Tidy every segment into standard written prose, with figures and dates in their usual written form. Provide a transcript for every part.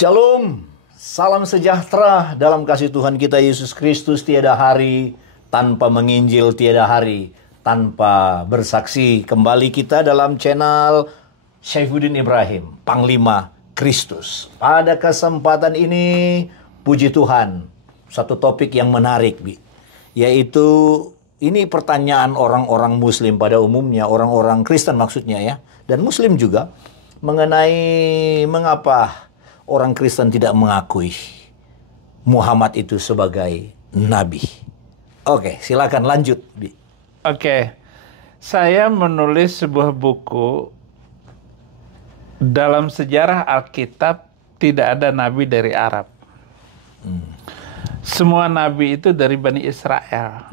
Shalom, salam sejahtera dalam kasih Tuhan kita Yesus Kristus. Tiada hari tanpa menginjil, tiada hari tanpa bersaksi. Kembali kita dalam channel Syaifuddin Ibrahim, Panglima Kristus. Pada kesempatan ini, puji Tuhan, satu topik yang menarik, yaitu ini pertanyaan orang-orang Muslim pada umumnya, orang-orang Kristen maksudnya ya, dan Muslim juga, mengenai mengapa orang Kristen tidak mengakui Muhammad itu sebagai nabi. Oke, silakan lanjut, Bi. Oke, saya menulis sebuah buku. Dalam sejarah Alkitab tidak ada nabi dari Arab. Semua nabi itu dari Bani Israel.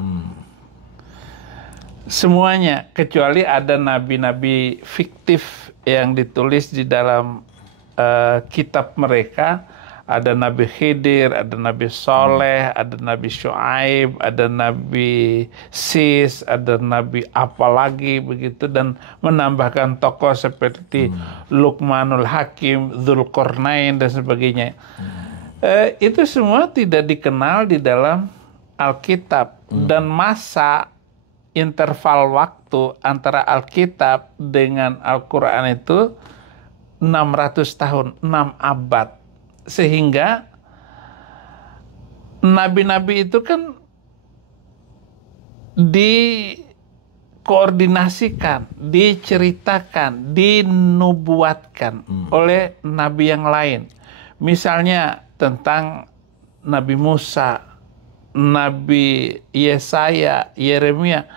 Semuanya, kecuali ada nabi-nabi fiktif yang ditulis di dalam kitab mereka. Ada Nabi Khidir, ada Nabi Soleh, ada Nabi Syuaib, ada Nabi Sis, ada Nabi apa lagi begitu, dan menambahkan tokoh seperti Luqmanul Hakim, Dzulqarnain dan sebagainya. Itu semua tidak dikenal di dalam Alkitab, dan masa interval waktu antara Alkitab dengan Al-Quran itu 600 tahun, 6 abad. Sehingga nabi-nabi itu kan dikoordinasikan, diceritakan, dinubuatkan oleh nabi yang lain. Misalnya tentang Nabi Musa, Nabi Yesaya, Yeremia.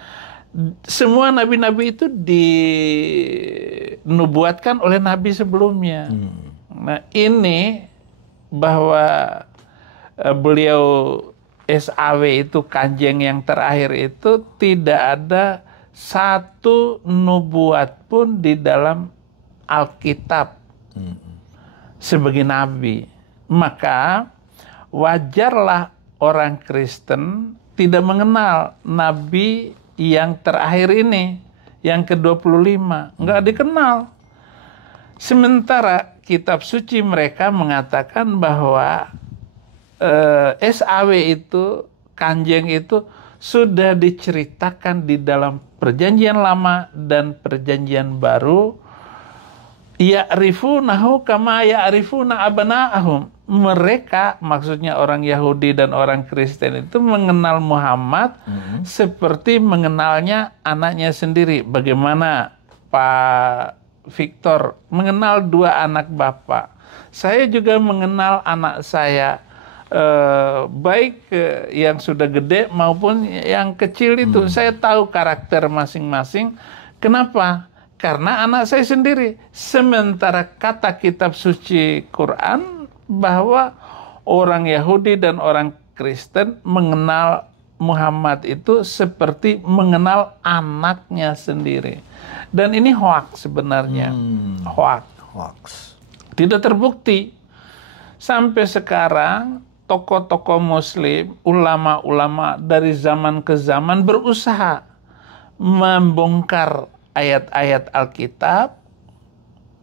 Semua nabi-nabi itu dinubuatkan oleh nabi sebelumnya. Nah, ini bahwa beliau SAW itu kanjeng yang terakhir itu tidak ada satu nubuat pun di dalam Alkitab sebagai nabi. Maka wajarlah orang Kristen tidak mengenal nabi yang terakhir ini, yang ke-25, nggak dikenal. Sementara kitab suci mereka mengatakan bahwa SAW itu, kanjeng itu sudah diceritakan di dalam perjanjian lama dan perjanjian baru. Ya'rifunahu kama ya'rifuna abna'ahum. Mereka, maksudnya orang Yahudi dan orang Kristen itu mengenal Muhammad seperti mengenalnya anaknya sendiri. Bagaimana Pak Victor mengenal dua anak bapak. Saya juga mengenal anak saya, baik yang sudah gede maupun yang kecil itu. Saya tahu karakter masing-masing. Kenapa? Karena anak saya sendiri. Sementara kata kitab suci Quran bahwa orang Yahudi dan orang Kristen mengenal Muhammad itu seperti mengenal anaknya sendiri. Dan ini hoax sebenarnya. Hoax. Tidak terbukti. Sampai sekarang tokoh-tokoh Muslim, ulama-ulama dari zaman ke zaman berusaha membongkar ayat-ayat Alkitab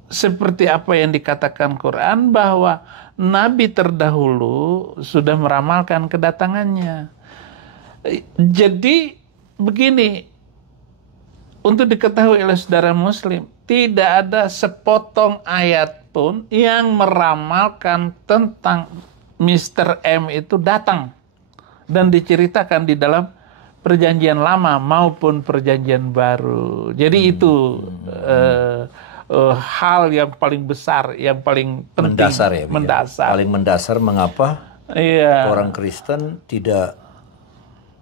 seperti apa yang dikatakan Quran, bahwa Nabi terdahulu sudah meramalkan kedatangannya. Jadi begini, untuk diketahui oleh saudara Muslim, tidak ada sepotong ayat pun yang meramalkan tentang Mr. M itu datang dan diceritakan di dalam perjanjian lama maupun perjanjian baru. Jadi itu hal yang paling besar, yang paling penting, mendasar ya, mendasar. Paling mendasar mengapa orang Kristen tidak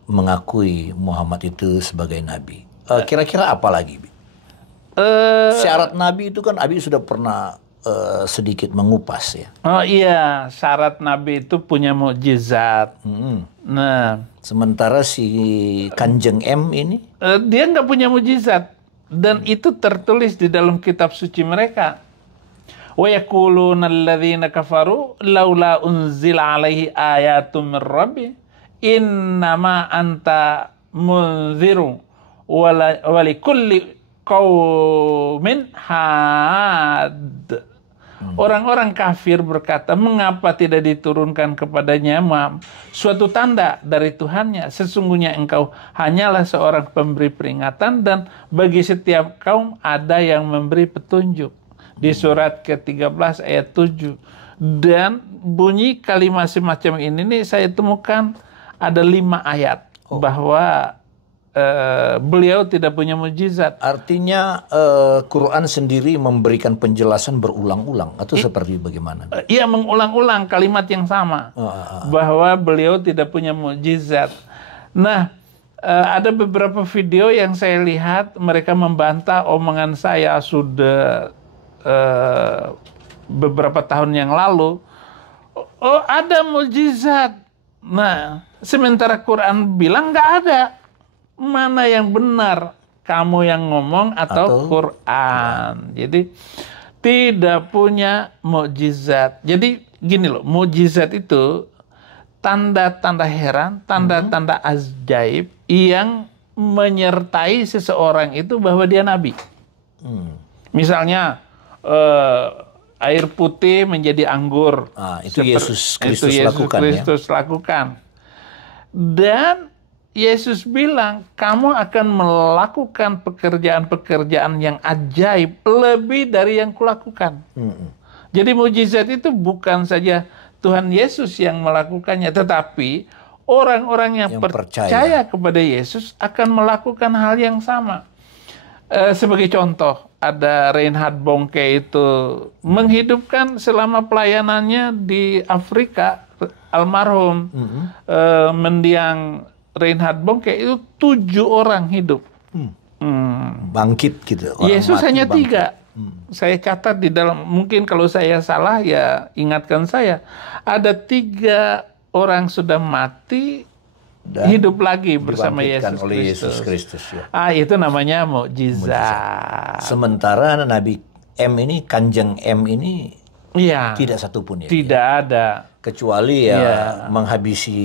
mengakui Muhammad itu sebagai nabi. Kira-kira apa lagi, Bi? Syarat nabi itu kan Abi sudah pernah sedikit mengupas ya. Oh iya, syarat nabi itu punya mukjizat. Nah, sementara si Kanjeng M ini dia nggak punya mukjizat. Dan itu tertulis di dalam kitab suci mereka. Wa yaquluna alladzina kafaru laula unzila alaihi ayatum min rabbi innama anta munziru wa likulli qaumin had. Orang-orang kafir berkata, mengapa tidak diturunkan kepadanya suatu tanda dari Tuhannya? Sesungguhnya engkau hanyalah seorang pemberi peringatan dan bagi setiap kaum ada yang memberi petunjuk. Di surat ke-13 ayat 7. Dan bunyi kalimat semacam ini nih saya temukan ada 5 ayat bahwa beliau tidak punya mukjizat. Artinya Quran sendiri memberikan penjelasan berulang-ulang atau seperti bagaimana? Ia mengulang-ulang kalimat yang sama bahwa beliau tidak punya mukjizat. Nah, ada beberapa video yang saya lihat mereka membantah omongan saya sudah beberapa tahun yang lalu. Oh, ada mukjizat. Nah, sementara Quran bilang nggak ada. Mana yang benar, kamu yang ngomong atau Quran? Jadi tidak punya mukjizat. Jadi gini loh, mukjizat itu tanda-tanda heran, tanda-tanda ajaib yang menyertai seseorang itu bahwa dia nabi. Misalnya air putih menjadi anggur. Itu Yesus Kristus lakukan. Dan Yesus bilang, kamu akan melakukan pekerjaan-pekerjaan yang ajaib lebih dari yang kulakukan. Jadi mukjizat itu bukan saja Tuhan Yesus yang melakukannya, tetapi orang-orang yang percaya kepada Yesus akan melakukan hal yang sama. Sebagai contoh, ada Reinhard Bonnke itu menghidupkan selama pelayanannya di Afrika, almarhum mendiang Reinhard Bonnke itu 7 orang hidup. Bangkit gitu. Yesus hanya 3. Saya catat di dalam, mungkin kalau saya salah ya ingatkan saya. Ada 3 orang sudah mati dan hidup lagi bersama Yesus Kristus. Ya. Itu namanya mukjizat. Sementara Nabi M ini, Kanjeng M ini tidak satupun ya. Tidak ada. Kecuali menghabisi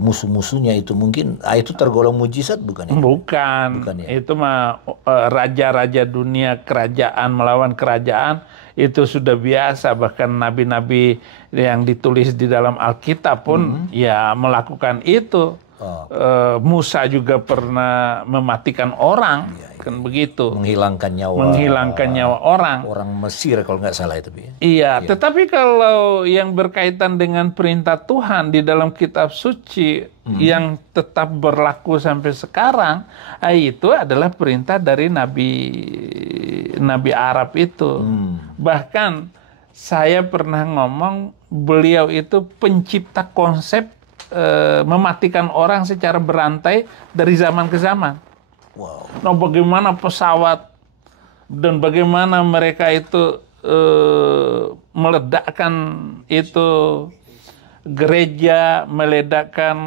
musuh-musuhnya itu mungkin itu tergolong mujizat bukan ya? Bukan ya? Itu mah raja-raja dunia, kerajaan melawan kerajaan itu sudah biasa. Bahkan nabi-nabi yang ditulis di dalam Alkitab pun ya melakukan itu. Musa juga pernah mematikan orang, kan begitu. Menghilangkan nyawa orang. Orang Mesir kalau nggak salah itu. Iya, tetapi kalau yang berkaitan dengan perintah Tuhan di dalam kitab suci yang tetap berlaku sampai sekarang, itu adalah perintah dari Nabi Arab itu. Bahkan saya pernah ngomong beliau itu pencipta konsep mematikan orang secara berantai dari zaman ke zaman. Nah, bagaimana pesawat dan bagaimana mereka itu meledakkan itu gereja, meledakkan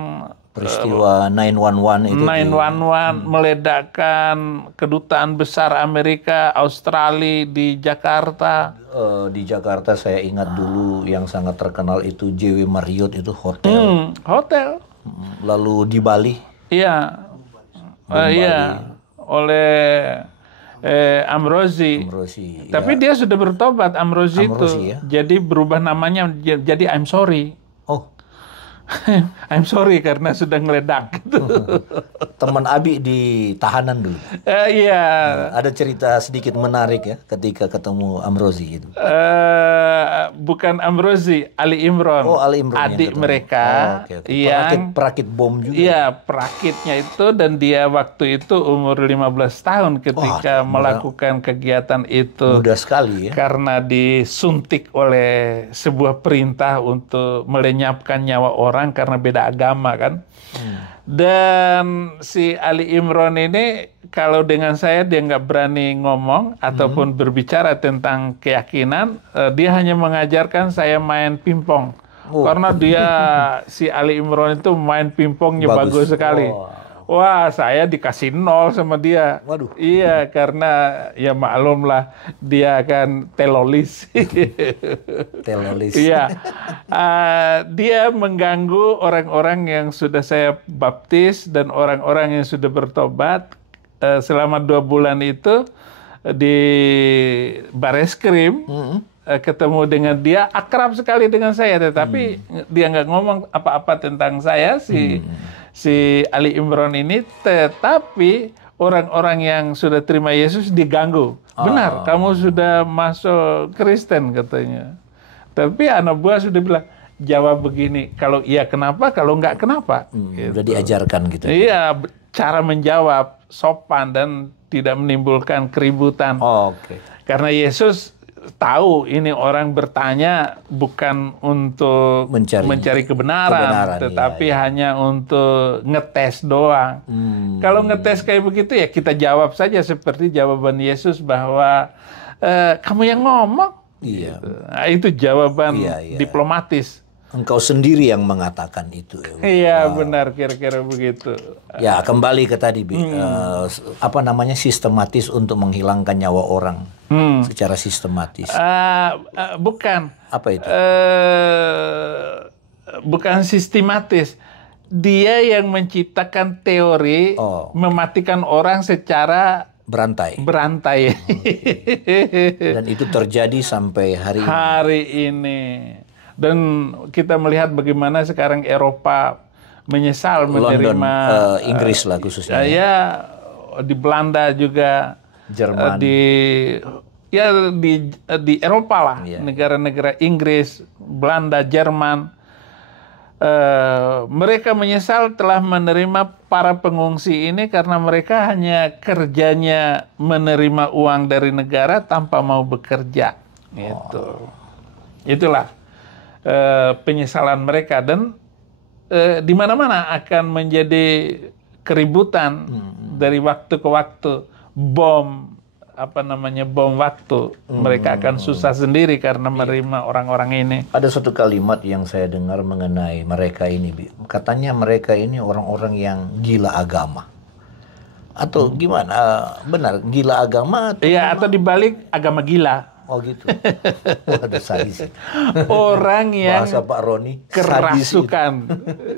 peristiwa 9/11 itu. 9/11 meledakkan kedutaan besar Amerika, Australia di Jakarta. Di Jakarta saya ingat dulu yang sangat terkenal itu JW Marriott itu hotel. Hotel. Lalu di Bali. Iya. Oleh Amrozi. Tapi dia sudah bertobat Amrozi itu. Ya? Jadi berubah namanya jadi I'm Sorry. I'm sorry karena sudah ngeledak gitu. Teman Abi di tahanan dulu. Iya. Ada cerita sedikit menarik ya ketika ketemu Amrozi itu. Bukan Amrozi, Ali Imron. Ali Imron. Adik mereka. Yang perakit bom juga. Iya, perakitnya itu dan dia waktu itu umur 15 tahun ketika melakukan kegiatan itu. Mudah sekali ya. Karena disuntik oleh sebuah perintah untuk melenyapkan nyawa orang karena beda agama kan. Dan si Ali Imron ini kalau dengan saya dia nggak berani ngomong ataupun berbicara tentang keyakinan, dia hanya mengajarkan saya main pingpong. Karena dia si Ali Imron itu main pingpongnya bagus sekali. Wah, saya dikasih 0 sama dia. Waduh. Iya, karena ya maklum lah dia kan telolis. Telolis. Iya. Dia mengganggu orang-orang yang sudah saya baptis dan orang-orang yang sudah bertobat. Selama 2 bulan itu di Bareskrim ketemu dengan dia, akrab sekali dengan saya, tetapi dia nggak ngomong apa-apa tentang saya, si Ali Imran ini. Tetapi orang-orang yang sudah terima Yesus diganggu. Benar, kamu sudah masuk Kristen katanya. Tapi anak buah sudah bilang, jawab begini, kalau iya kenapa, kalau nggak kenapa. Gitu. Udah diajarkan gitu. Iya, cara menjawab sopan dan tidak menimbulkan keributan. Oke. Karena Yesus tahu ini orang bertanya bukan untuk mencari kebenaran, tetapi hanya untuk ngetes doang. Kalau ngetes kayak begitu ya kita jawab saja seperti jawaban Yesus bahwa kamu yang ngomong. Iya. Gitu. Nah, itu jawaban diplomatis. Engkau sendiri yang mengatakan itu. Iya, benar, kira-kira begitu. Ya, kembali ke tadi, apa namanya, sistematis untuk menghilangkan nyawa orang secara sistematis. Bukan. Apa itu? Bukan sistematis. Dia yang menciptakan teori mematikan orang secara berantai. Dan itu terjadi sampai hari ini. Dan kita melihat bagaimana sekarang Eropa menyesal London, menerima Inggris lah khususnya. Ya, di Belanda juga, Jerman. di Eropa lah, negara-negara Inggris, Belanda, Jerman. Mereka menyesal telah menerima para pengungsi ini karena mereka hanya kerjanya menerima uang dari negara tanpa mau bekerja. Gitu. Itulah penyesalan mereka, dan di mana-mana akan menjadi keributan dari waktu ke waktu. Bom waktu. Mereka akan susah sendiri karena menerima orang-orang ini. Ada satu kalimat yang saya dengar mengenai mereka ini, katanya mereka ini orang-orang yang gila agama. Atau gimana? Benar, gila agama? Iya, atau dibalik agama gila. Oh gitu. Waduh, sadis. Orang yang bahasa Pak Roni, kerasukan.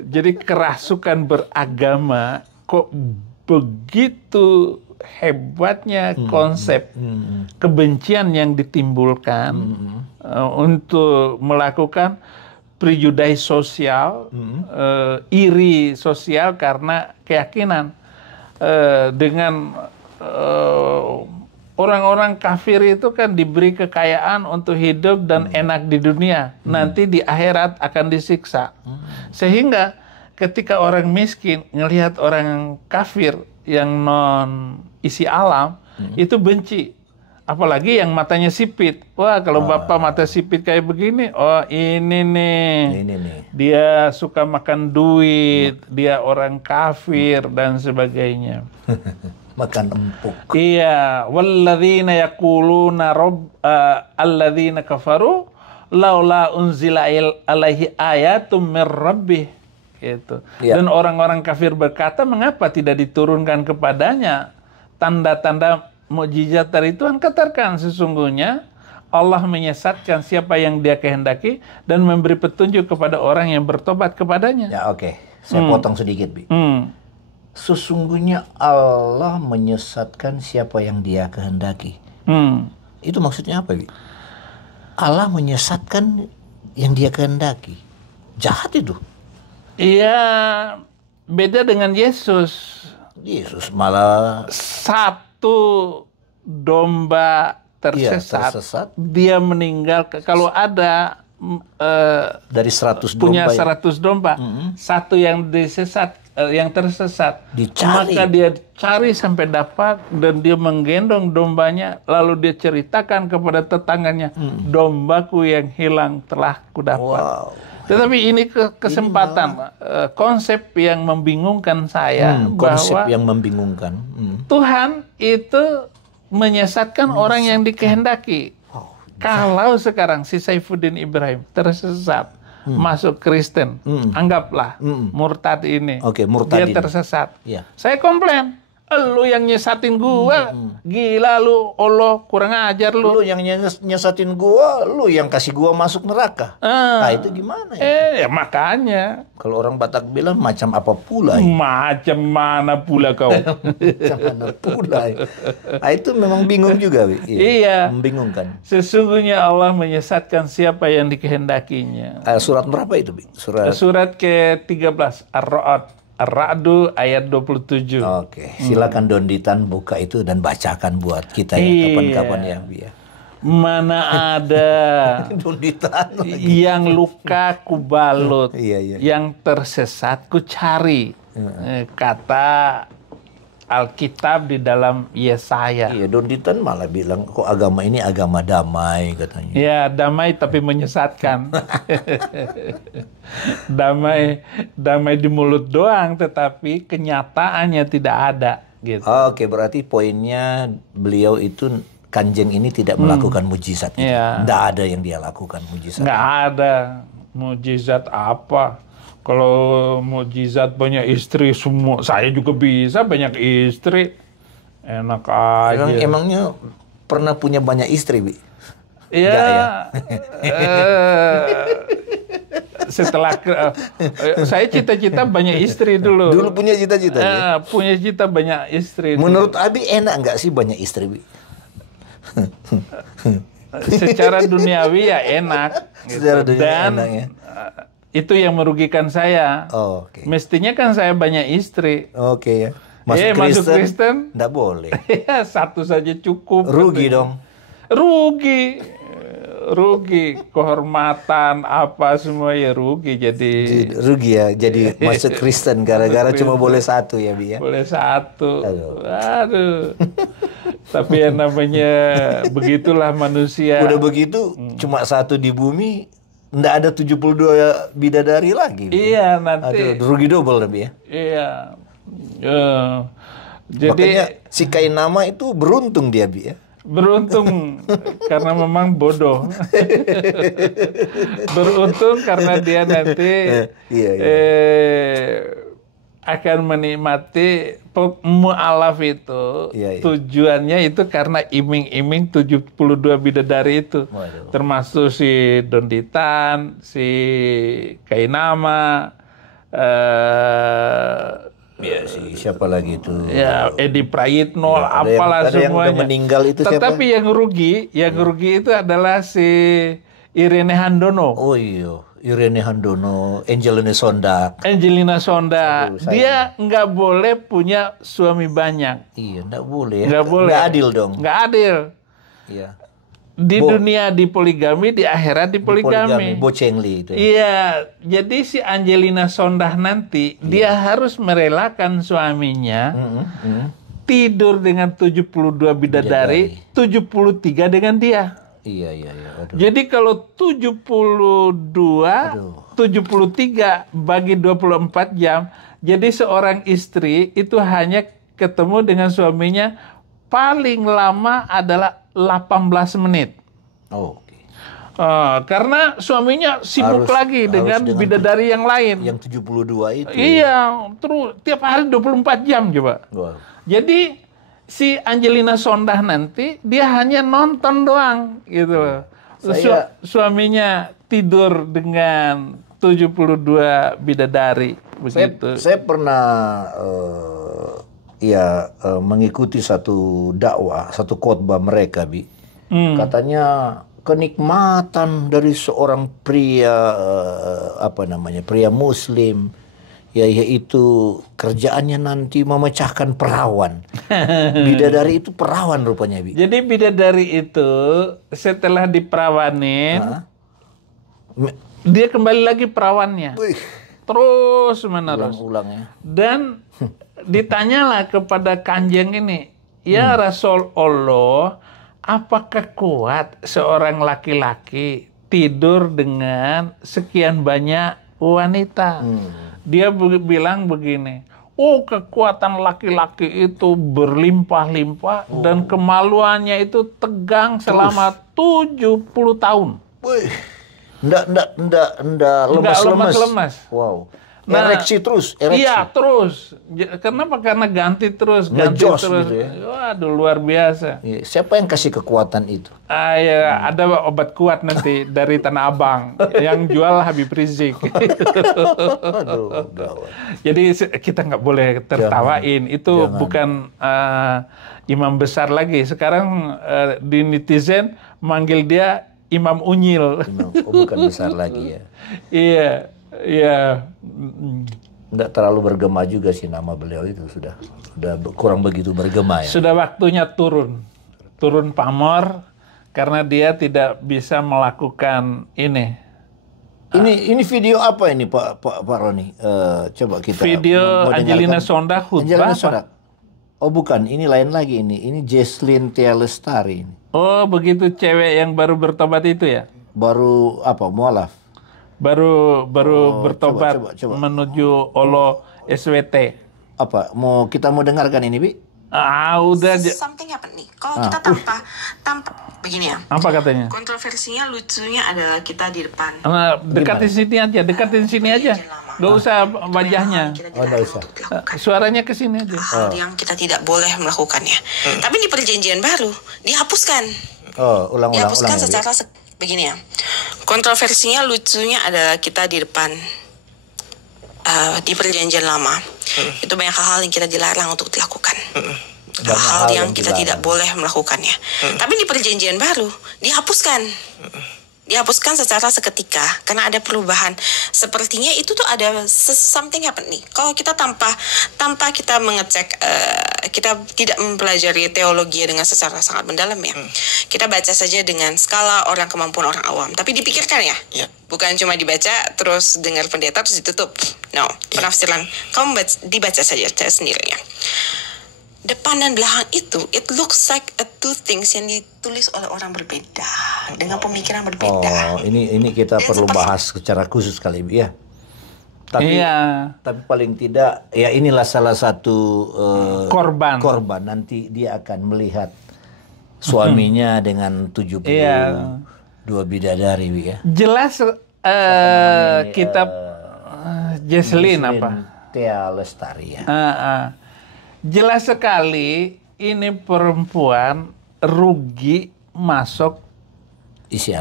Jadi kerasukan beragama, kok begitu hebatnya konsep kebencian yang ditimbulkan untuk melakukan prejudice sosial, iri sosial karena keyakinan. Dengan orang-orang kafir itu kan diberi kekayaan untuk hidup dan enak di dunia. Nanti di akhirat akan disiksa. Sehingga ketika orang miskin ngelihat orang kafir yang non isi alam, itu benci. Apalagi yang matanya sipit. Wah, kalau bapak mata sipit kayak begini, oh ini nih. Dia suka makan duit, dia orang kafir dan sebagainya. Makan empuk. Iya, walladzina yaquluna alladzina kafaru laula unzila alaihi ayatum mir rabbih. Gitu. Dan orang-orang kafir berkata, mengapa tidak diturunkan kepadanya tanda-tanda mukjizat dari Tuhan? Katakan, sesungguhnya Allah menyesatkan siapa yang Dia kehendaki dan memberi petunjuk kepada orang yang bertobat kepadanya. Ya, oke. Saya potong sedikit, Bi. Sesungguhnya Allah menyesatkan siapa yang Dia kehendaki. Itu maksudnya apa, Bi? Allah menyesatkan yang Dia kehendaki. Jahat itu. Iya, beda dengan Yesus. Yesus malah satu domba tersesat. Dia meninggal. Kalau ada dari 100 domba, punya 100 domba, satu yang tersesat, dicari. Maka dia cari sampai dapat, dan dia menggendong dombanya, lalu dia ceritakan kepada tetangganya, dombaku yang hilang telah kudapat. Tetapi ini kesempatan, konsep yang membingungkan saya, konsep bahwa yang membingungkan. Tuhan itu menyesatkan orang yang dikehendaki. Kalau sekarang si Saifuddin Ibrahim tersesat, masuk Kristen, anggaplah murtad ini, murtad dia ini tersesat. Saya komplain, Lu yang nyesatin gua, gila lu, Allah kurang ajar Lu lu. yang nyesatin gua, lu yang kasih gua masuk neraka. Nah, itu gimana ya? Ya makanya. Kalau orang Batak bilang macam apa pula ya? Macam mana pula kau? Macam mana pula ya? Nah, itu memang bingung juga, Bi. Iya. Membingungkan. Sesungguhnya Allah menyesatkan siapa yang dikehendakinya. Surat berapa itu, Bi? Surat ke-13 Ar-Ra'du ayat 27. Oke, silakan Don Ditan buka itu dan bacakan buat kita ya kapan-kapan ya, Bi ya. Mana ada Don Ditan yang luka ku balut, Iya. yang tersesat ku cari. Kata Alkitab di dalam Yesaya. Iya, Don Ditan malah bilang kok agama ini agama damai katanya. Ya, damai tapi menyesatkan. damai di mulut doang, tetapi kenyataannya tidak ada. Gitu. Oke, berarti poinnya beliau itu Kanjeng ini tidak melakukan mujizat. Iya. Nggak ada yang dia lakukan mujizat. Nggak ada mujizat apa. Kalau mujizat banyak istri semua, saya juga bisa banyak istri. Enak aja. Emangnya pernah punya banyak istri, Bi? Iya. Setelah saya cita-cita banyak istri dulu. Dulu punya cita-cita. Punya cita banyak istri. Menurut Abi enak nggak sih banyak istri, Bi? Secara duniawi ya enak. Secara Gitu. duniawi Dan enak ya. itu yang merugikan saya. Oh, oke. Mestinya kan saya banyak istri. Oke ya. Masuk Kristen? Nggak boleh. Ya, satu saja cukup. Rugi dong. Rugi. Kehormatan apa semua ya rugi. Jadi rugi ya. Jadi masuk Kristen gara-gara cuma boleh satu ya, Bi ya. Boleh satu. Aduh. Tapi yang namanya begitulah manusia. Udah begitu cuma satu di bumi. Nggak ada 72 bidadari lagi. Iya, nanti. Aduh, rugi double lebih ya. Iya. Jadi makanya si Kainama itu beruntung dia, Bi ya. Beruntung karena memang bodoh. Beruntung karena dia nanti akan menikmati mu'alaf itu. Tujuannya itu karena iming-iming 72 bidadari itu. Waduh. Termasuk si Don Ditan, si Kainama, ya sih, siapa lagi itu? Ya, Edi Prayitno, ya, apalah ada semuanya. Yang meninggal itu tetapi siapa? yang rugi itu adalah si Irene Handono. Oh iya, Irene Handono, Angelina Sondak. Dia nggak boleh punya suami banyak. Iya, nggak boleh. Nggak boleh. Nggak adil dong. Nggak adil. Iya. Di dunia di poligami, di akhirat di poligami. Bocengli itu. Iya, jadi si Angelina Sondah nanti dia harus merelakan suaminya tidur dengan 72 bidadari, 73 dengan dia. Iya. Aduh. Jadi kalau 72, 73 bagi 24 jam, jadi seorang istri itu hanya ketemu dengan suaminya paling lama adalah 18 menit. Oh, oke. Karena suaminya sibuk lagi dengan bidadari yang lain. Yang 72 itu. Iya, terus tiap hari 24 jam coba. Wow. Jadi si Angelina Sondah nanti dia hanya nonton doang gitu. Suaminya tidur dengan 72 bidadari begitu. Saya pernah mengikuti satu dakwah, satu khotbah mereka, Bi. Katanya kenikmatan dari seorang pria pria muslim, yaitu kerjaannya nanti memecahkan perawan. Bidadari itu perawan rupanya, Bi. Jadi bidadari itu setelah diperawanin, dia kembali lagi perawannya. Terus menerus. Ulang-ulang ya. Dan ditanyalah kepada Kanjeng ini, ya Rasul Allah, apakah kuat seorang laki-laki tidur dengan sekian banyak wanita? Dia bilang begini, kekuatan laki-laki itu berlimpah-limpah dan kemaluannya itu tegang selama 70 tahun. Nggak lemas-lemas. Lemas. Wow. Ereksi terus, ereksi. Iya terus. Kenapa? Karena ganti terus, ganti Ngejos terus. gitu ya. Waduh, luar biasa. Iya, siapa yang kasih kekuatan itu? Ya, ada obat kuat nanti dari Tanah Abang yang jual Habib Rizik. Aduh, gawat. Jadi kita nggak boleh tertawain. Itu bukan imam besar lagi. Sekarang di netizen manggil dia Imam Unyil. Bukan besar lagi ya. Iya, iya. Nggak terlalu bergema juga sih nama beliau itu, sudah kurang begitu bergema ya. Sudah waktunya turun pamor karena dia tidak bisa melakukan ini. Ini video apa ini Pak Roni? Coba kita Video Angelina Sonda khutbah. Oh bukan, ini lain lagi ini. Ini Jesslyn Tia Lestari ini. Oh begitu, cewek yang baru bertobat itu ya? Baru apa? Mualaf. Baru bertobat coba. menuju Olo SWT. Apa? Kita mau dengarkan ini, Bi? Udah. Something happen nih. Kalau kita tanpa begini ya. Apa katanya? Kontroversinya, lucunya adalah kita di depan. Dekatin sini aja. Gak usah wajahnya. Nggak usah. Suaranya ke sini aja. Hal yang kita tidak boleh melakukannya. Tapi di perjanjian baru dihapuskan. Ulang. Dihapuskan secara begini ya. Kontroversinya, lucunya adalah kita di depan. Di perjanjian lama itu banyak hal yang kita dilarang untuk dilakukan. Hal yang kita tidak boleh melakukannya. Tapi di perjanjian baru dihapuskan. Dihapuskan secara seketika karena ada perubahan. Sepertinya itu tuh ada something happen nih. Kalau kita tanpa kita mengecek, kita tidak mempelajari teologi dengan secara sangat mendalam ya. Kita baca saja dengan skala kemampuan orang awam. Tapi dipikirkan ya. Bukan cuma dibaca terus dengar pendeta terus ditutup. No, penafsiran kamu dibaca saja sendirinya. Depan dan belakang itu, it looks like two things yang ditulis oleh orang berbeda dengan pemikiran berbeda. Ini kita perlu bahas secara khusus kali ya. Tapi paling tidak ya inilah salah satu korban. Nanti dia akan melihat suaminya dengan 72 bidadari ya. Jelas kitab Jesslyn apa? Tia Lestari ya. Jelas sekali ini perempuan rugi masuk isi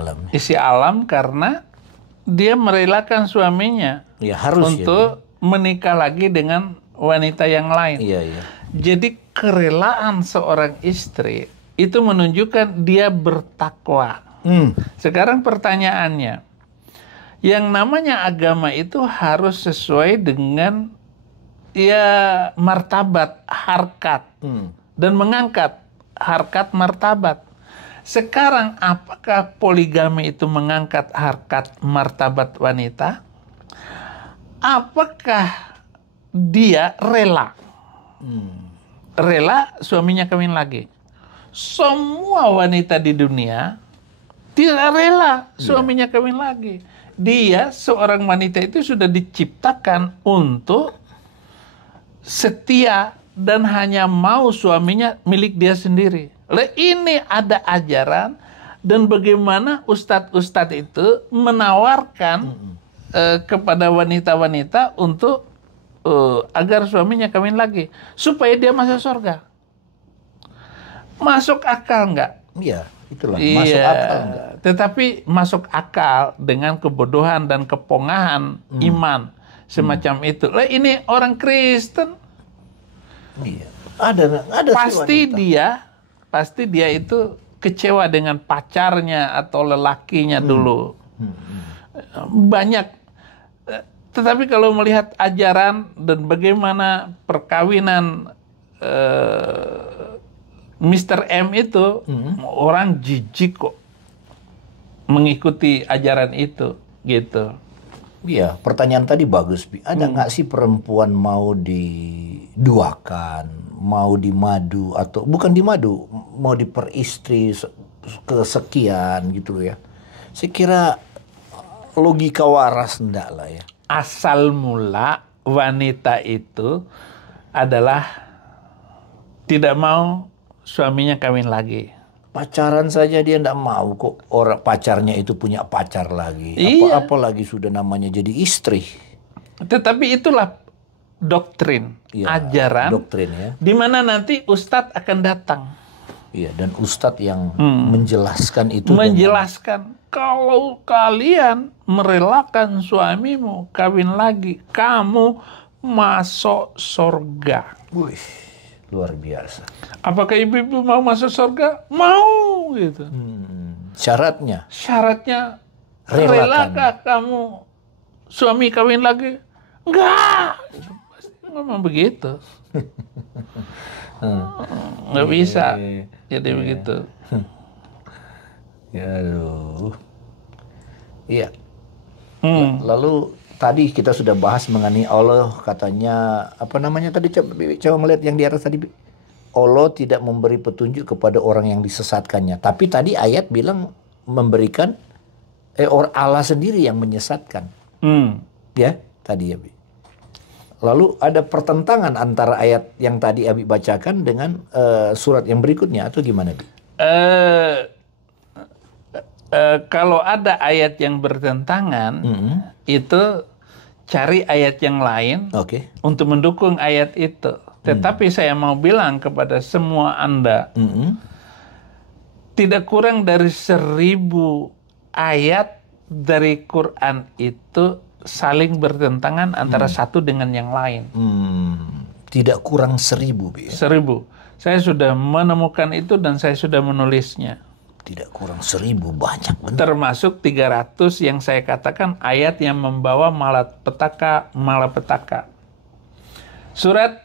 alam karena dia merelakan suaminya untuk menikah lagi dengan wanita yang lain. Jadi kerelaan seorang istri itu menunjukkan dia bertakwa. Sekarang pertanyaannya, yang namanya agama itu harus sesuai dengan martabat, harkat, dan mengangkat harkat martabat. Sekarang apakah poligami itu mengangkat harkat martabat wanita? Apakah dia rela suaminya kawin lagi? Semua wanita di dunia tidak rela suaminya kawin lagi. Dia, seorang wanita itu sudah diciptakan untuk setia dan hanya mau suaminya milik dia sendiri. Ini ada ajaran dan bagaimana ustadz-ustadz itu menawarkan kepada wanita-wanita untuk agar suaminya kawin lagi supaya dia masuk surga. Masuk akal nggak? Iya, itulah. Masuk akal nggak? Tetapi masuk akal dengan kebodohan dan kepongahan iman. Semacam itu. Ini orang Kristen. Iya. Ada pasti dia itu kecewa dengan pacarnya atau lelakinya dulu. Banyak. Tetapi kalau melihat ajaran dan bagaimana perkawinan Mr. M itu, orang jijik kok mengikuti ajaran itu, gitu. Iya, pertanyaan tadi bagus, Bi. Ada nggak sih perempuan mau diduakan, mau dimadu, atau bukan dimadu, mau diperistri kesekian gitu ya? Saya kira logika waras enggak lah ya. Asal mula wanita itu adalah tidak mau suaminya kawin lagi. Pacaran saja dia enggak mau kok, orang pacarnya itu punya pacar lagi. Apalagi sudah namanya jadi istri. Tetapi itulah doktrin, ajaran, doktrin ya. di mana nanti ustadz akan datang. Iya, dan ustadz yang menjelaskan itu. Menjelaskan, kalau kalian merelakan suamimu kawin lagi, kamu masuk surga. Wih, luar biasa. Apakah ibu-ibu mau masuk surga? Mau, gitu. Syaratnya? Syaratnya, relakah kamu suami kawin lagi? Enggak. Memang begitu. Nggak bisa. Jadi begitu. Ya, aduh. Iya. Lalu tadi kita sudah bahas mengenai Allah, katanya apa namanya tadi, coba melihat yang di atas tadi. Allah tidak memberi petunjuk kepada orang yang disesatkannya. Tapi tadi ayat bilang memberikan Allah sendiri yang menyesatkan. Ya, tadi ya, Bi. Lalu ada pertentangan antara ayat yang tadi Abi bacakan dengan surat yang berikutnya atau gimana, Bi? Kalau ada ayat yang bertentangan, itu cari ayat yang lain untuk mendukung ayat itu. Tetapi saya mau bilang kepada semua Anda, tidak kurang dari 1000 ayat dari Quran itu saling bertentangan antara satu dengan yang lain. Tidak kurang 1000, Bi. 1000. Saya sudah menemukan itu dan saya sudah menulisnya. Tidak kurang 1000, banyak benar. Termasuk 300 yang saya katakan ayat yang membawa malapetaka. Surat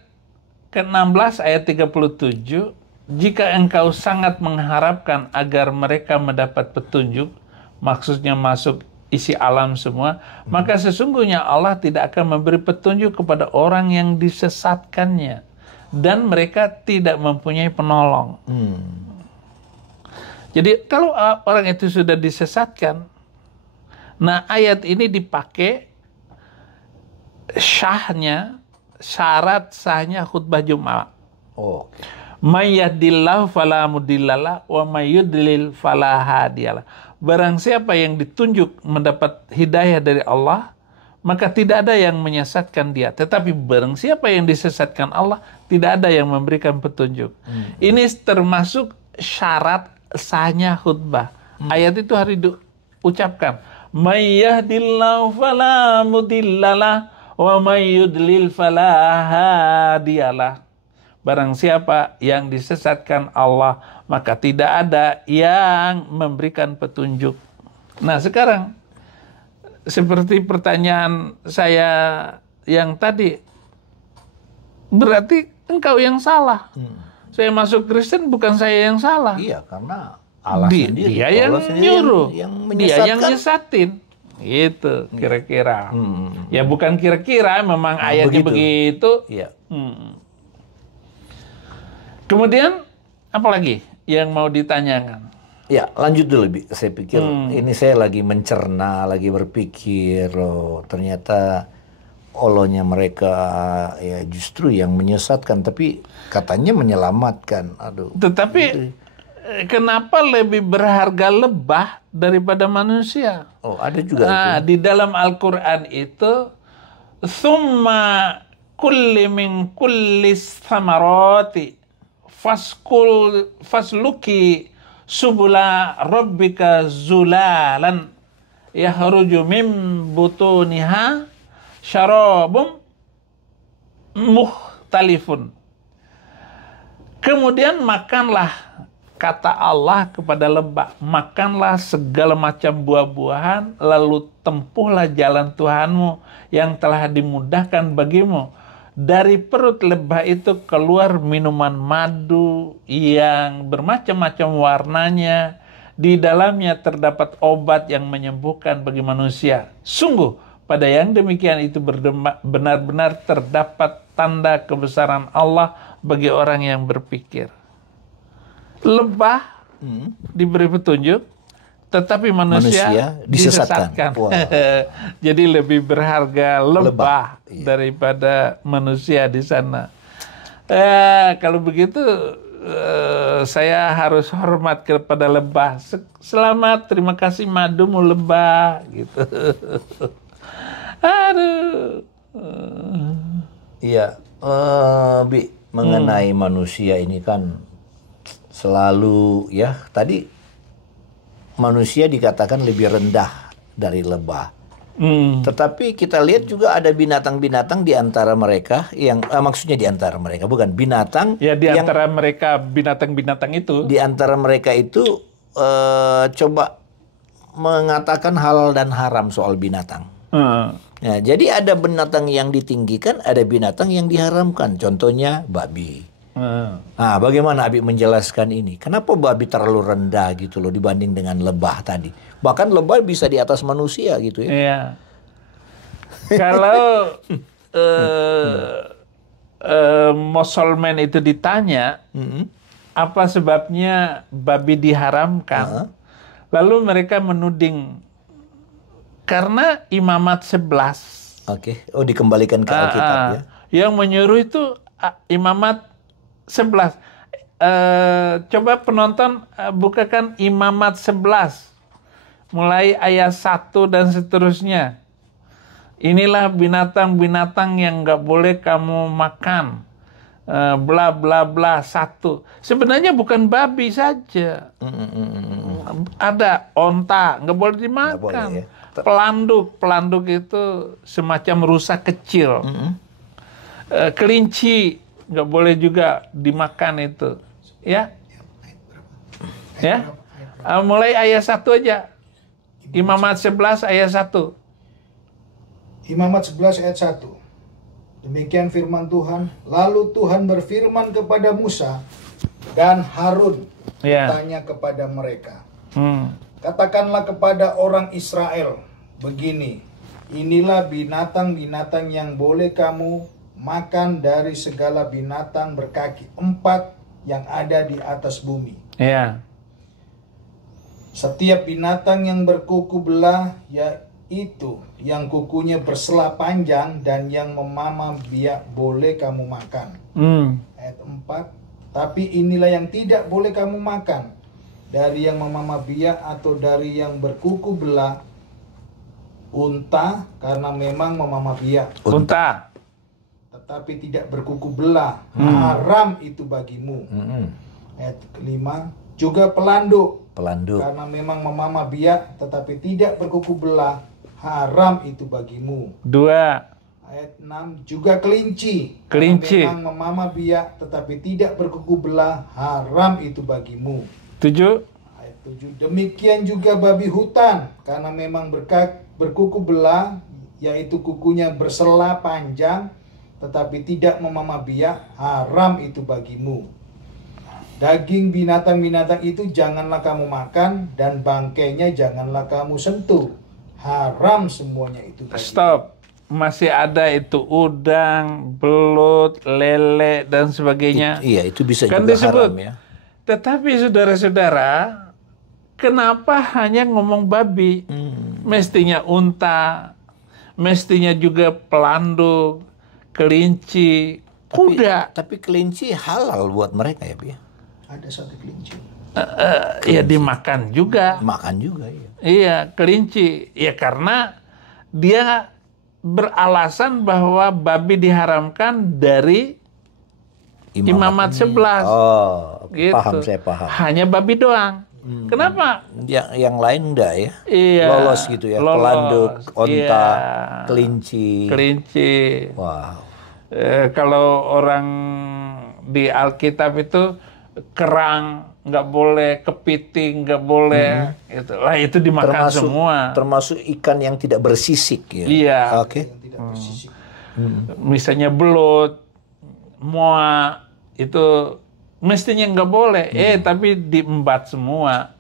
ke-16 ayat 37, jika engkau sangat mengharapkan agar mereka mendapat petunjuk, maksudnya masuk isi alam semua, maka sesungguhnya Allah tidak akan memberi petunjuk kepada orang yang disesatkannya, dan mereka tidak mempunyai penolong. Jadi kalau orang itu sudah disesatkan, nah ayat ini dipakai syarat sahnya khutbah Jumat. May yahdillahu fala mudhillalah wa may yudlil fala hadiyalah. Barang siapa yang ditunjuk mendapat hidayah dari Allah, maka tidak ada yang menyesatkan dia. Tetapi barang siapa yang disesatkan Allah, tidak ada yang memberikan petunjuk. Ini termasuk syarat sahnya khutbah. Ayat itu harus diucapkan. May yahdillahu fala mudhillalah wa may yudlil fala hadiyalah. Barang siapa yang disesatkan Allah, maka tidak ada yang memberikan petunjuk. Nah sekarang, seperti pertanyaan saya yang tadi, berarti engkau yang salah. Saya masuk Kristen, bukan saya yang salah. Iya, karena Allah sendiri. Dia yang nyuruh, dia yang nyesatin. Itu kira-kira. Ya bukan kira-kira, memang ayatnya begitu. Iya. Kemudian apa lagi yang mau ditanyakan? Ya, lanjut dulu, Bi. Saya pikir ini saya lagi mencerna, lagi berpikir, ternyata Allahnya mereka ya justru yang menyesatkan, tapi katanya menyelamatkan. Aduh. Tetapi kenapa lebih berharga lebah daripada manusia? Oh, ada juga itu. Di dalam Al-Quran itu, "Tsumma kulli min kullis thamarati fasluki subula rabbika zulalan yahruju min butuniha syarabum mukhtalifun." Kemudian makanlah, kata Allah kepada lebah, makanlah segala macam buah-buahan, lalu tempuhlah jalan Tuhanmu yang telah dimudahkan bagimu. Dari perut lebah itu keluar minuman madu yang bermacam-macam warnanya. Di dalamnya terdapat obat yang menyembuhkan bagi manusia. Sungguh, pada yang demikian itu benar-benar terdapat tanda kebesaran Allah bagi orang yang berpikir. Lebah diberi petunjuk, tetapi manusia disesatkan. Wow. Jadi lebih berharga lebah daripada manusia di sana. Kalau begitu saya harus hormat kepada lebah. Selamat, terima kasih madumu lebah, gitu. Aduh, Iya, Bi, mengenai manusia ini kan selalu ya, tadi manusia dikatakan lebih rendah dari lebah. Tetapi kita lihat juga ada binatang-binatang di antara mereka yang maksudnya di antara mereka bukan binatang Ya di yang antara mereka binatang-binatang itu. di antara mereka itu coba mengatakan halal dan haram soal binatang. Nah, jadi ada binatang yang ditinggikan, ada binatang yang diharamkan. Contohnya babi. Nah, bagaimana Abi menjelaskan ini? Kenapa babi terlalu rendah gitu loh dibanding dengan lebah tadi? Bahkan lebah bisa di atas manusia gitu ya. Iya. Kalau Mosolman itu ditanya, apa sebabnya babi diharamkan? Lalu mereka menuding, karena Imamat 11. Oke. Oh, dikembalikan ke Alkitab ya. Yang menyuruh itu Imamat 11. Coba penonton bukakan Imamat 11. Mulai ayat 1 dan seterusnya. Inilah binatang-binatang yang nggak boleh kamu makan. Bla bla bla 1. Sebenarnya bukan babi saja. Ada onta, nggak boleh dimakan. Nggak boleh, ya. Pelanduk itu semacam rusa kecil. Kelinci nggak boleh juga dimakan itu, ya. Ya, mulai ayat 1 aja. Imamat 11 ayat 1. Imamat 11 ayat 1. Demikian firman Tuhan. Lalu Tuhan berfirman kepada Musa dan Harun, tanya kepada mereka. Katakanlah kepada orang Israel begini, inilah binatang-binatang yang boleh kamu makan dari segala binatang berkaki 4 yang ada di atas bumi. Ya. Setiap binatang yang berkuku belah, yaitu yang kukunya bersela panjang dan yang memamah biak, boleh kamu makan. Ayat 4. Tapi inilah yang tidak boleh kamu makan, dari yang memamah biak atau dari yang berkuku belah, unta, karena memang memamah biak. Unta. Tetapi tidak berkuku belah, haram itu bagimu. Ayat 5. Juga pelanduk, karena memang memamah biak, tetapi tidak berkuku belah, haram itu bagimu. 2. Ayat 6. Juga kelinci, Kelinci. karena memang memamah biak, tetapi tidak berkuku belah, haram itu bagimu. 7. Ayat 7. Demikian juga babi hutan, karena memang berkuku belah, yaitu kukunya bersela panjang, tetapi tidak memamah biak, haram itu bagimu. Daging binatang-binatang itu janganlah kamu makan, dan bangkainya janganlah kamu sentuh. Haram semuanya itu bagimu. Stop. Masih ada itu udang, belut, lele, dan sebagainya. Iya, itu bisa Kan juga disebut. haram ya. Tetapi saudara-saudara, kenapa hanya ngomong babi? Mestinya unta, mestinya juga pelanduk, kelinci, kuda. Tapi kelinci halal buat mereka ya, Bi? Ada satu kelinci. Ya dimakan juga. Makan juga ya. Iya, kelinci. Ya karena dia beralasan bahwa babi diharamkan dari Imamat 11. Oh, Gitu. paham, saya paham. Hanya babi doang. Kenapa? Yang lain enggak ya? Iya. Lolos gitu ya. Lolos. Pelanduk, onta, Iya. kelinci. Kelinci. Wow. Kalau orang di Alkitab itu kerang nggak boleh, kepiting nggak boleh, itu dimakan semua. Termasuk ikan yang tidak bersisik ya. Iya. Oke. Yang tidak bersisik. Misalnya belut, moa, itu mestinya nggak boleh, tapi diembat semua.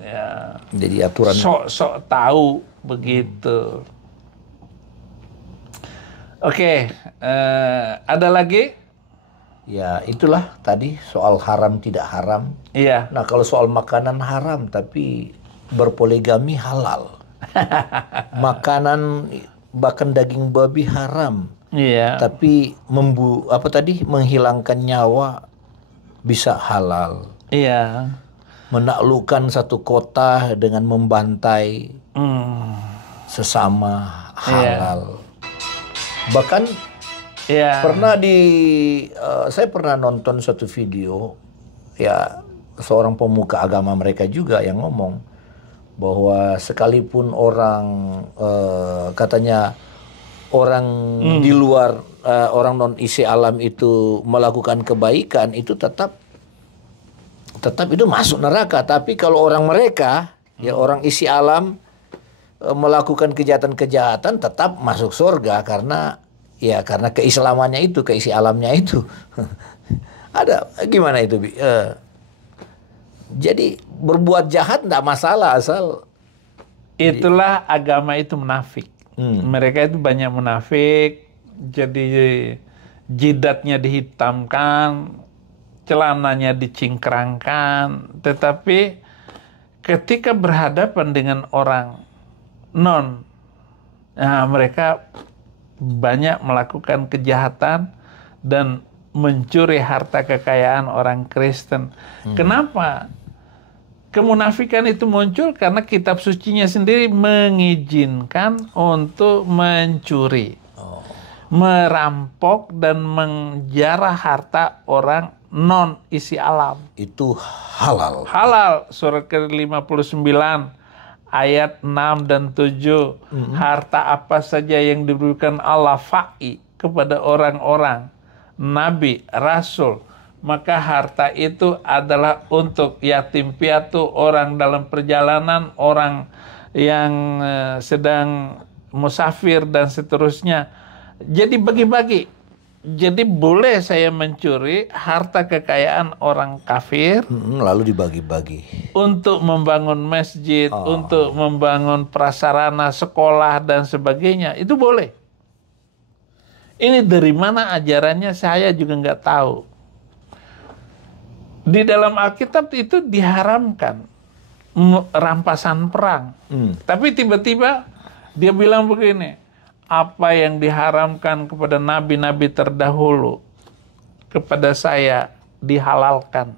Ya. Jadi aturan. Sok tahu begitu. Oke, ada lagi? Ya, itulah tadi soal haram tidak haram. Iya. Nah, kalau soal makanan haram tapi berpoligami halal. Makanan bahkan daging babi haram. Iya. Tapi menghilangkan nyawa bisa halal. Iya. Menaklukkan satu kota dengan membantai sesama halal. Bahkan Ya. saya pernah nonton suatu video, ya seorang pemuka agama mereka juga yang ngomong bahwa sekalipun orang katanya orang di luar orang non isi alam itu melakukan kebaikan, itu tetap itu masuk neraka. Tapi kalau orang mereka ya orang isi alam melakukan kejahatan-kejahatan tetap masuk surga karena keislamannya itu, keisi alamnya itu. Ada gimana itu, Bi? Jadi berbuat jahat tidak masalah asal itulah agama itu munafik. Mereka itu banyak munafik, jadi jidatnya dihitamkan, celananya dicingkrangkan, tetapi ketika berhadapan dengan orang non, mereka banyak melakukan kejahatan dan mencuri harta kekayaan orang Kristen. Kenapa? Kemunafikan itu muncul karena kitab sucinya sendiri mengizinkan untuk mencuri, merampok dan menjarah harta orang non isi alam. Itu halal. Halal. Surat ke-59 ayat 6 dan 7. Harta apa saja yang diberikan Allah fa'i kepada orang-orang, nabi, rasul, maka harta itu adalah untuk yatim piatu, orang dalam perjalanan, orang yang sedang musafir dan seterusnya. Jadi bagi-bagi. Jadi boleh saya mencuri harta kekayaan orang kafir, lalu dibagi-bagi untuk membangun masjid, untuk membangun prasarana sekolah dan sebagainya. Itu boleh. Ini dari mana ajarannya saya juga nggak tahu. Di dalam Alkitab itu diharamkan rampasan perang. Tapi tiba-tiba dia bilang begini, apa yang diharamkan kepada nabi-nabi terdahulu, kepada saya dihalalkan.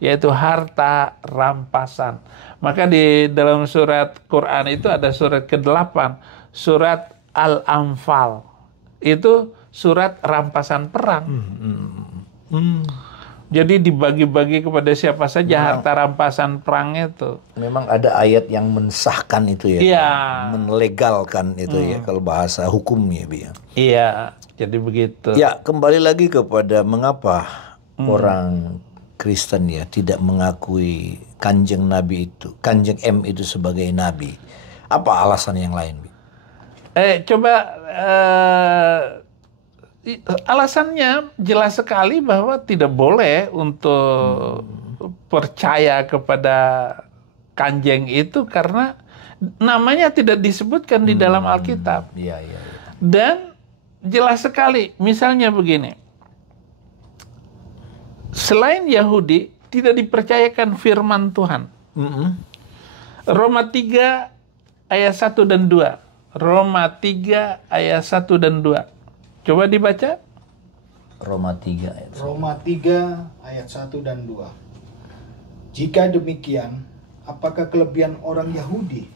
Yaitu harta rampasan. Maka di dalam surat Quran itu ada surat ke-8, surat Al-Anfal. Itu surat rampasan perang. Jadi dibagi-bagi kepada siapa saja harta rampasan perang itu. Memang ada ayat yang mensahkan itu ya, Iya. menlegalkan itu ya kalau bahasa hukumnya, Bi. Iya, jadi begitu. Ya, kembali lagi kepada mengapa orang Kristen ya tidak mengakui Kanjeng Nabi itu, Kanjeng M itu sebagai nabi. Apa alasan yang lain, Bi? Alasannya jelas sekali bahwa tidak boleh untuk percaya kepada Kanjeng itu karena namanya tidak disebutkan di dalam Alkitab. Iya. Dan jelas sekali, misalnya begini, selain Yahudi tidak dipercayakan firman Tuhan. Roma 3 ayat 1 dan 2. Roma 3 ayat 1 dan 2. Coba dibaca. Roma 3 ayat 1. Roma 3 ayat 1 dan 2. Jika demikian, apakah kelebihan orang Yahudi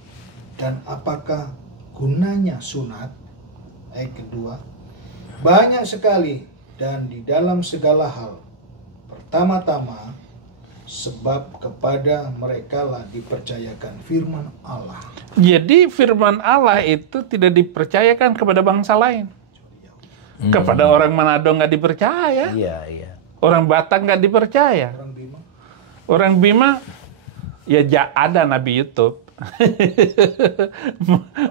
dan apakah gunanya sunat? Ayat kedua. Banyak sekali dan di dalam segala hal. Pertama-tama sebab kepada merekalah dipercayakan firman Allah. Jadi firman Allah itu tidak dipercayakan kepada bangsa lain. Kepada orang Manado nggak dipercaya. Iya. Orang Batak nggak dipercaya. Orang Bima ya ada Nabi YouTube.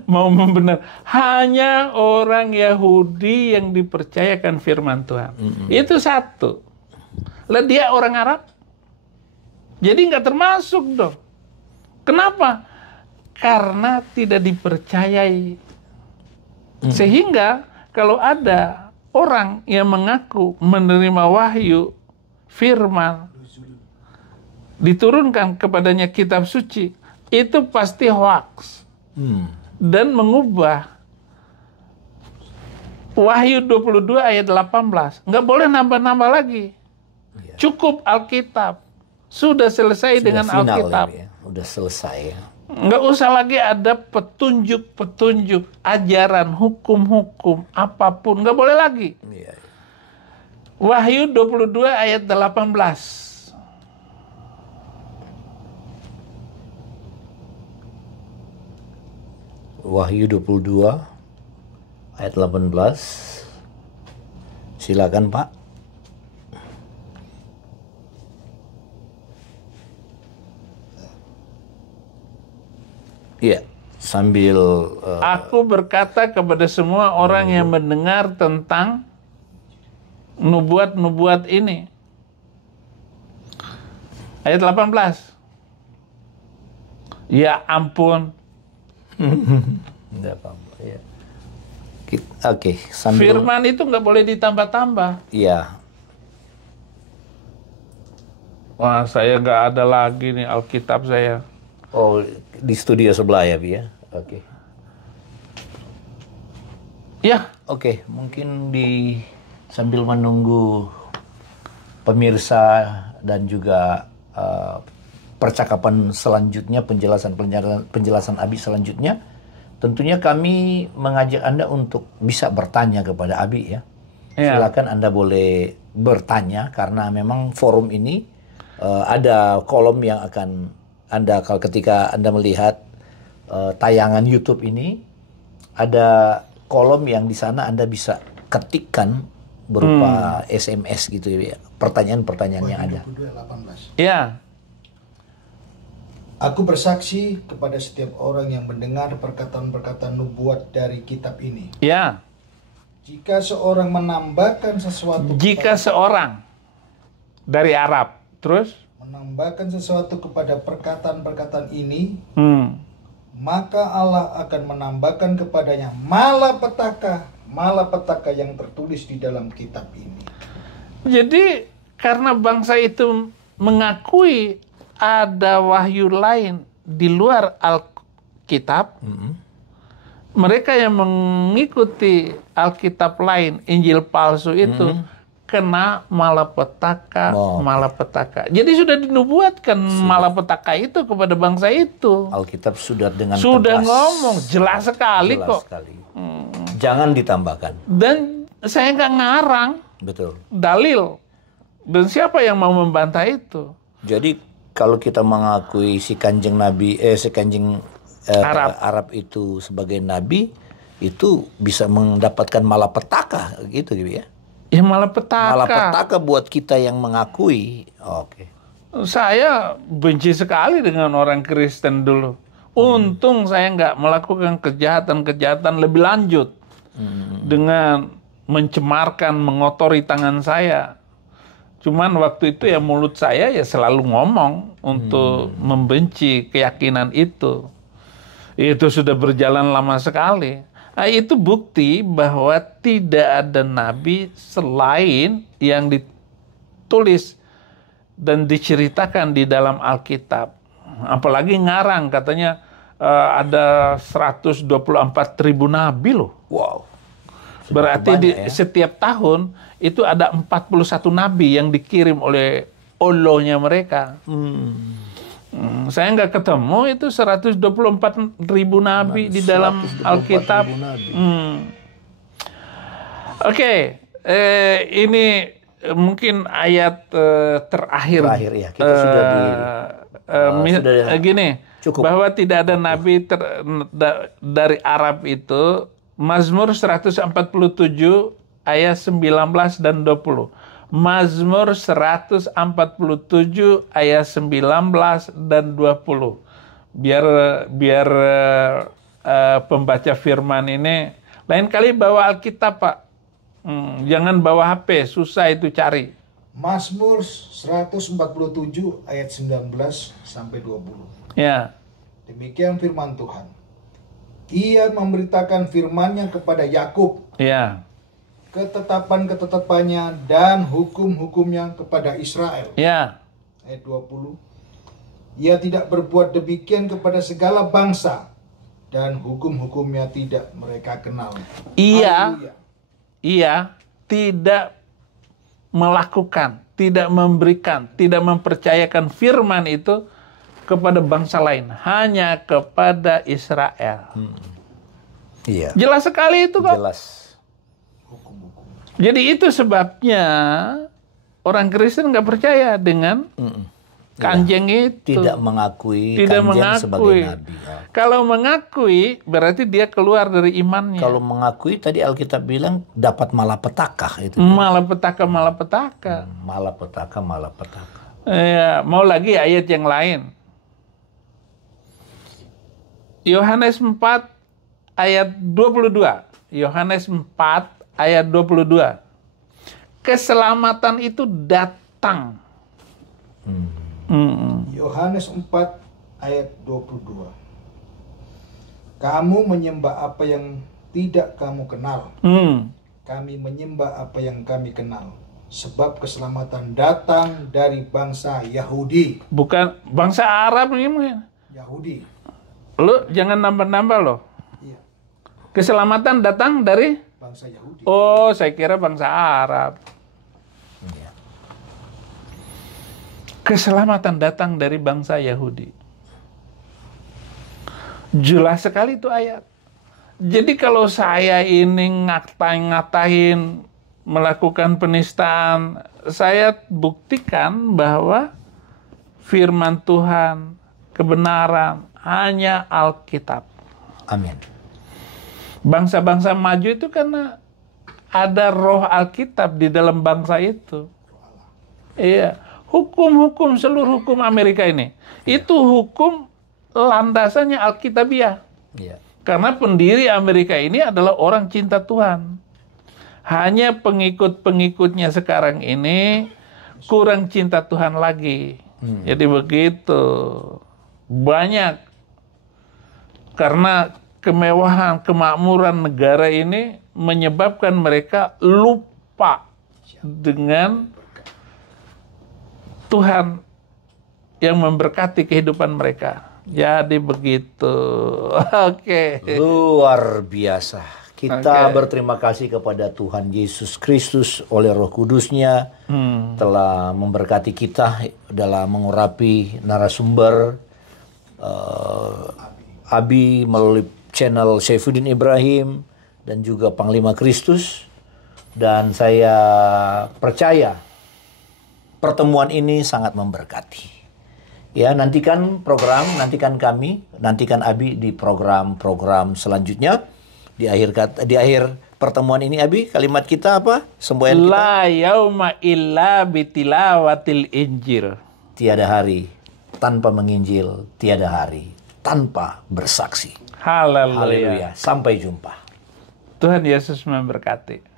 Mau benar. Hanya orang Yahudi yang dipercayakan firman Tuhan. Itu satu. Lah dia orang Arab. Jadi nggak termasuk dong. Kenapa? Karena tidak dipercayai. Sehingga kalau ada orang yang mengaku menerima wahyu, firman, diturunkan kepadanya kitab suci, itu pasti hoax. Dan mengubah Wahyu 22 ayat 18. Nggak boleh nambah-nambah lagi. Cukup Alkitab. Sudah selesai dengan final Alkitab. ya. Udah selesai ya. Nggak usah lagi ada petunjuk-petunjuk, ajaran, hukum-hukum, apapun. Nggak boleh lagi. Iya. Wahyu 22 ayat 18. Wahyu 22 ayat 18. Silakan, Pak. Iya, sambil Aku berkata kepada semua orang yang mendengar tentang nubuat-nubuat ini. Ayat 18. Ya ampun. enggak apa-apa ya. Oke, sambil Firman itu nggak boleh ditambah-tambah. Iya. Wah, saya nggak ada lagi nih Alkitab saya. Oh, di studio sebelah ya, Bi ya. Oke. Ya, Oke, mungkin sambil menunggu pemirsa dan juga percakapan selanjutnya, penjelasan Abi selanjutnya, tentunya kami mengajak Anda untuk bisa bertanya kepada Abi ya. Ya. Silakan Anda boleh bertanya karena memang forum ini ada kolom yang akan Anda ketika Anda melihat tayangan YouTube ini, ada kolom yang di sana Anda bisa ketikkan berupa SMS gitu ya, pertanyaan-pertanyaan yang ada. 22:18. ya, Aku bersaksi kepada setiap orang yang mendengar perkataan-perkataan nubuat dari kitab ini. ya. Jika seorang menambahkan sesuatu Jika seorang dari Arab, terus, menambahkan sesuatu kepada perkataan-perkataan ini, hmm, maka Allah akan menambahkan kepadanya malapetaka yang tertulis di dalam kitab ini. jadi karena bangsa itu mengakui ada wahyu lain di luar Alkitab, mereka yang mengikuti Alkitab lain, Injil palsu itu, kena malapetaka, malapetaka. Jadi sudah dinubuatkan malapetaka itu kepada bangsa itu. Alkitab sudah dengan Sudah tegas, ngomong, jelas sekali jelas kok. sekali. Jangan ditambahkan. Dan saya nggak ngarang Betul. dalil. Dan siapa yang mau membantah itu? Jadi kalau kita mengakui si kanjeng Nabi, Arab itu sebagai Nabi, itu bisa mendapatkan malapetaka gitu ya. Ya malapetaka. Malapetaka buat kita yang mengakui. Oke. Saya benci sekali dengan orang Kristen dulu. Untung saya nggak melakukan kejahatan-kejahatan lebih lanjut. Dengan mencemarkan, mengotori tangan saya. Cuman waktu itu ya mulut saya ya selalu ngomong untuk membenci keyakinan itu. Itu sudah berjalan lama sekali. Nah, itu bukti bahwa tidak ada nabi selain yang ditulis dan diceritakan di dalam Alkitab. Apalagi ngarang, katanya ada 124.000 nabi loh. Wow. Berarti setiap tahun itu ada 41 nabi yang dikirim oleh Allahnya mereka. Saya nggak ketemu itu 124.000 nabi di dalam Alkitab. Oke, ini mungkin ayat terakhir. Terakhir ya, kita sudah Gini, cukup. bahwa tidak ada nabi dari Arab itu, Mazmur 147 ayat 19 dan 20. Mazmur 147 ayat 19 dan 20. Biar pembaca firman ini lain kali bawa Alkitab, Pak. Jangan bawa HP, susah itu cari. Mazmur 147 ayat 19 sampai 20. Ya. Demikian firman Tuhan. Ia memberitakan firman-Nya kepada Yakub. Ya. Ketetapan-ketetapannya dan hukum-hukumnya kepada Israel. Ya. Ayat 20. Ia tidak berbuat demikian kepada segala bangsa dan hukum-hukumnya tidak mereka kenal. Ia tidak melakukan, tidak memberikan, tidak mempercayakan firman itu kepada bangsa lain, hanya kepada Israel. Iya. Jelas sekali itu kok. Jelas. Jadi itu sebabnya orang Kristen nggak percaya dengan kanjeng itu. Tidak mengakui Tidak kanjeng sebagai mengakui. nabi. Ya. Kalau mengakui berarti dia keluar dari imannya. Kalau mengakui tadi Alkitab bilang dapat malapetaka itu. Malapetaka. Malapetaka. Ya, mau lagi ayat yang lain. Yohanes 4 ayat 22. Yohanes 4 ayat 22. Keselamatan itu datang. Yohanes 4 ayat 22. Kamu menyembah apa yang tidak kamu kenal. Kami menyembah apa yang kami kenal. Sebab keselamatan datang dari bangsa Yahudi. Bukan bangsa Arab ini mungkin. Yahudi. Lu jangan nambah-nambah loh. Iya. Keselamatan datang dari Bangsa Yahudi. Oh, saya kira bangsa Arab. Iya. Keselamatan datang dari bangsa Yahudi. Jelas sekali itu ayat. Jadi kalau saya ini ngatain, melakukan penistaan, saya buktikan bahwa firman Tuhan, kebenaran, hanya Alkitab. Amin. Bangsa-bangsa maju itu karena ada roh Alkitab di dalam bangsa itu. Iya. Hukum-hukum, seluruh hukum Amerika ini. Itu hukum landasannya Alkitabiah. Iya. Karena pendiri Amerika ini adalah orang cinta Tuhan. Hanya pengikut-pengikutnya sekarang ini kurang cinta Tuhan lagi. Jadi begitu. Banyak. Karena kemewahan, kemakmuran negara ini menyebabkan mereka lupa dengan Tuhan yang memberkati kehidupan mereka. Jadi begitu. Oke. Luar biasa. Kita berterima kasih kepada Tuhan Yesus Kristus oleh Roh Kudus-Nya telah memberkati kita dalam mengurapi narasumber Abi melalui channel Saifuddin Ibrahim dan juga Panglima Kristus. Dan saya percaya pertemuan ini sangat memberkati. Ya, nantikan kami, nantikan Abi di program-program selanjutnya. Di akhir pertemuan ini, Abi, kalimat kita apa? Semboyan kita. La yauma illa bitilawatil injil. Tiada hari tanpa menginjil, tiada hari tanpa bersaksi. Haleluya. Haleluya. Sampai jumpa. Tuhan Yesus memberkati.